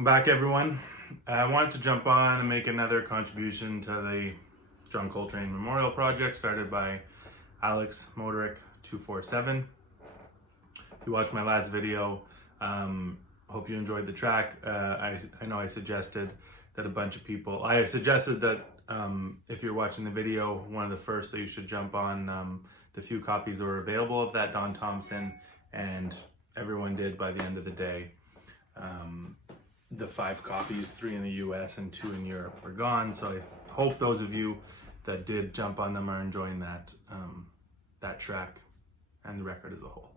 Welcome back, everyone. I wanted to jump on and make another contribution to the John Coltrane Memorial Project started by Alex Moderick 247. If you watched my last video, hope you enjoyed the track. I know I suggested that if you're watching the video, one of the first that you should jump on the few copies that were available of that Don Thompson, and everyone did by the end of the day. The 5 copies, 3 in the US and 2 in Europe, were gone. So I hope those of you that did jump on them are enjoying that track and the record as a whole.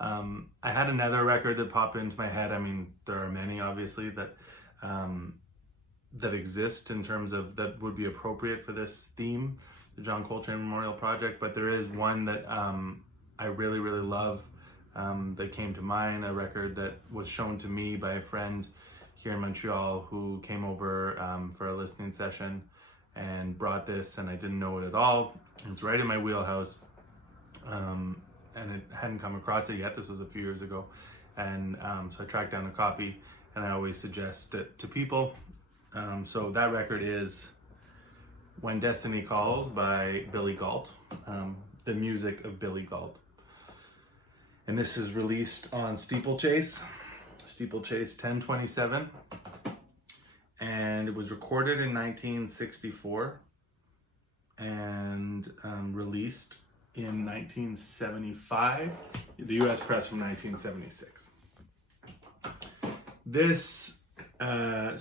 I had another record that popped into my head. I mean, there are many obviously that exist in terms of that would be appropriate for this theme, the John Coltrane Memorial Project, but there is one that I really love that came to mind, a record that was shown to me by a friend here in Montreal who came over for a listening session and brought this, and I didn't know it at all. It's right in my wheelhouse, and it hadn't come across it yet. This was a few years ago, and so I tracked down a copy, and I always suggest it to people. So that record is When Destiny Calls by Billy Galt, the music of Billy Galt. And this is released on Steeplechase 1027, and it was recorded in 1964 and released in 1975, the US press from 1976.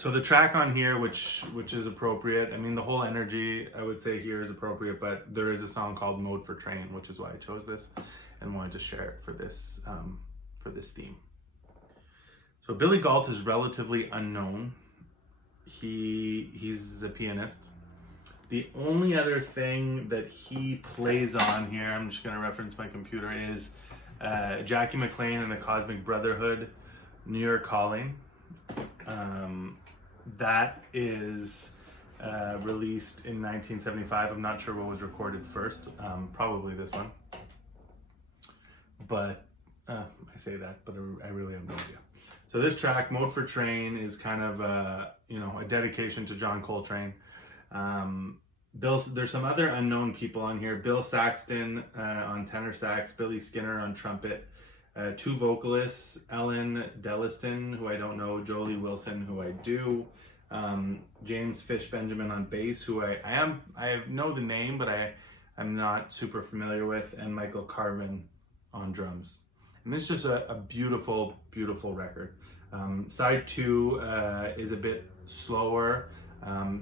So the track on here, which is appropriate, I mean the whole energy I would say here is appropriate, but there is a song called Mode for Trane, which is why I chose this and wanted to share it for this theme. So Billy Galt is relatively unknown. He's a pianist. The only other thing that he plays on here, I'm just going to reference my computer, is Jackie McLean and the Cosmic Brotherhood, New York Calling. That is released in 1975. I'm not sure what was recorded first. Probably this one. But I say that, but I really have no idea. So this track, Mode for Trane, is kind of a dedication to John Coltrane. There's some other unknown people on here. Bill Saxton on tenor sax, Billy Skinner on trumpet, 2 vocalists, Ellen Deliston, who I don't know, Jolie Wilson, who I do, James Fish Benjamin on bass, who I know the name, but I'm not super familiar with, and Michael Carvin on drums. And this is just a beautiful record. Side 2 is a bit slower.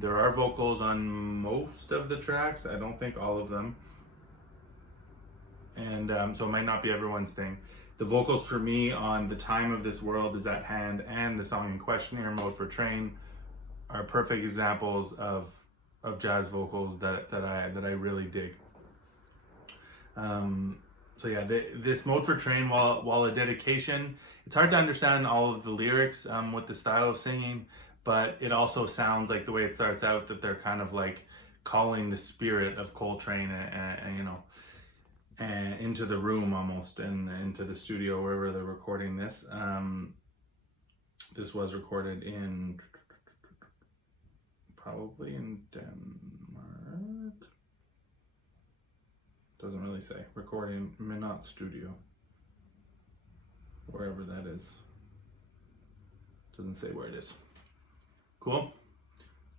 There are vocals on most of the tracks. I don't think all of them. And so it might not be everyone's thing. The vocals for me on The Time of This World Is at Hand and the song in question here, Mode for Trane, are perfect examples of jazz vocals that I really dig. So yeah, this Mode for Trane, while a dedication, it's hard to understand all of the lyrics with the style of singing, but it also sounds like the way it starts out that they're kind of like calling the spirit of Coltrane and into the room almost, and into the studio wherever they're recording this. This was recorded in probably in Denmark. Doesn't really say. Recording Minot Studio, wherever that is. Doesn't say where it is. Cool.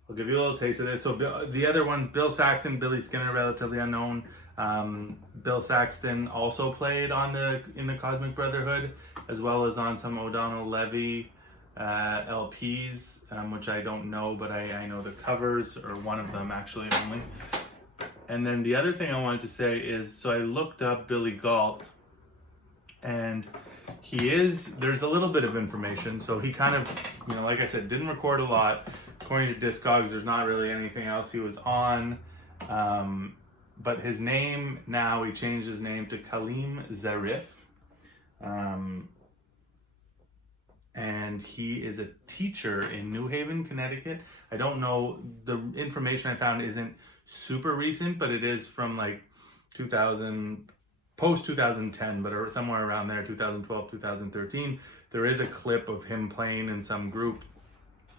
I'll give you a little taste of this. So the other ones, Bill Saxton, Billy Skinner, relatively unknown. Bill Saxton also played in the Cosmic Brotherhood, as well as on some O'Donnell Levy LPs, which I don't know, but I know the covers, or one of them actually only. And then the other thing I wanted to say is, so I looked up Billy Galt, and there's a little bit of information. So he kind of, like I said, didn't record a lot. According to Discogs, there's not really anything else he was on. But his name now, he changed his name to Kaleem Zarif. And he is a teacher in New Haven, Connecticut. I don't know, the information I found isn't super recent, but it is from like 2000, post 2010, but somewhere around there, 2012, 2013. There is a clip of him playing in some group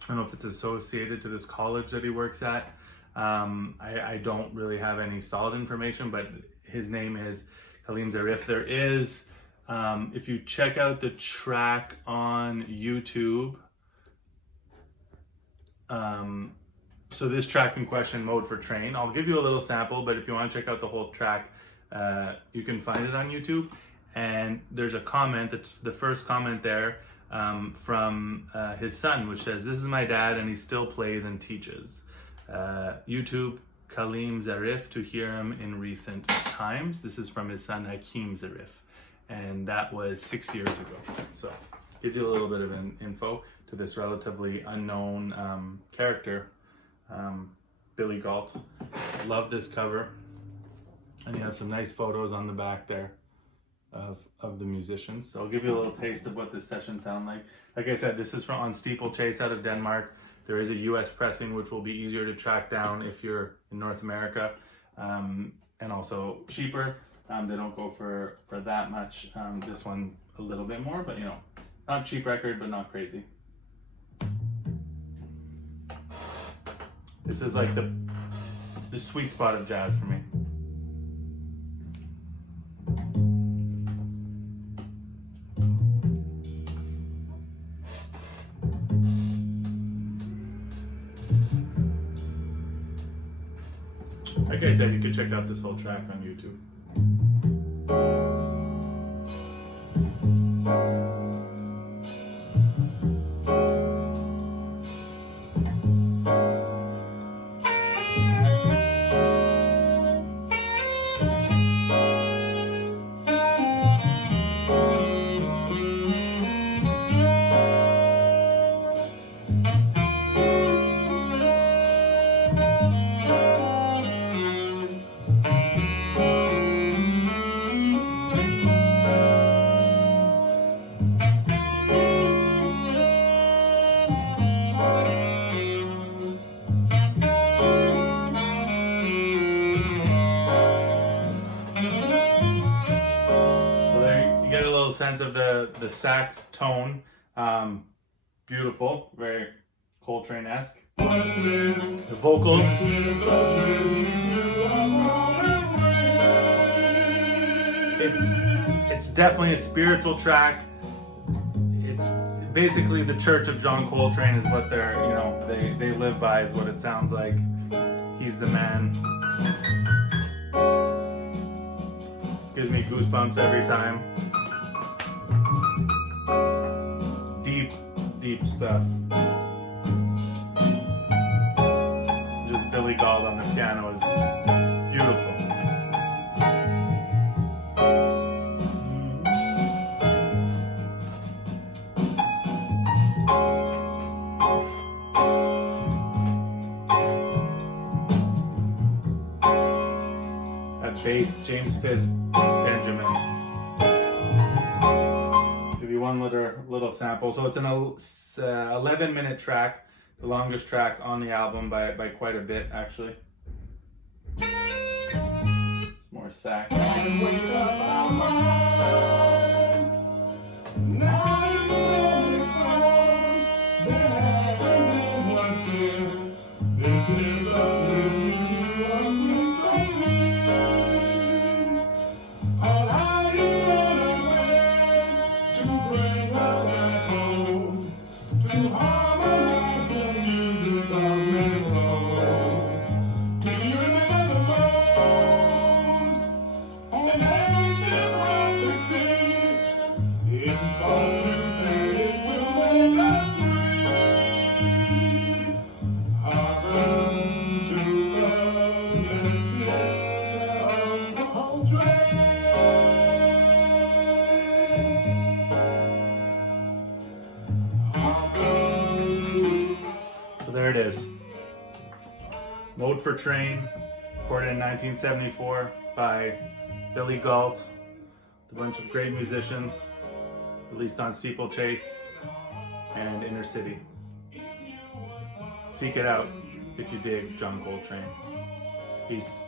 I don't know if it's associated to this college that he works at. I don't really have any solid information, but his name is Kaleem Zarif. There is, if you check out the track on YouTube, so this track in question, Mode for Trane, I'll give you a little sample, but if you want to check out the whole track, you can find it on YouTube. And there's a comment, that's the first comment there, from his son, which says, "This is my dad and he still plays and teaches. YouTube, Kaleem Zarif, to hear him in recent times." This is from his son, Hakeem Zarif. And that was 6 years ago. So gives you a little bit of info to this relatively unknown character, Billy Galt. Love this cover. And you have some nice photos on the back there of the musicians. So I'll give you a little taste of what this session sound like. Like I said, this is on Steeplechase out of Denmark. There is a US pressing, which will be easier to track down if you're in North America, and also cheaper. They don't go for that much. This one a little bit more, but you know, not a cheap record, but not crazy. This is like the sweet spot of jazz for me. Like I said, you can check out this whole track on YouTube. Sense of the sax tone, beautiful, very Coltrane-esque. The vocals, it's definitely a spiritual track. It's basically the Church of John Coltrane is what they're, you know, they live by, is what it sounds like. He's the man. Gives me goosebumps every time. Deep stuff. Just Billy Galt on the piano is beautiful. That bass, James Benjamin. One little sample. So it's an 11-minute track, the longest track on the album by quite a bit, actually. It's more sax. There it is. Mode for Trane, recorded in 1974 by Billy Galt, a bunch of great musicians, released on Steeplechase and Inner City. Seek it out if you dig John Coltrane. Peace.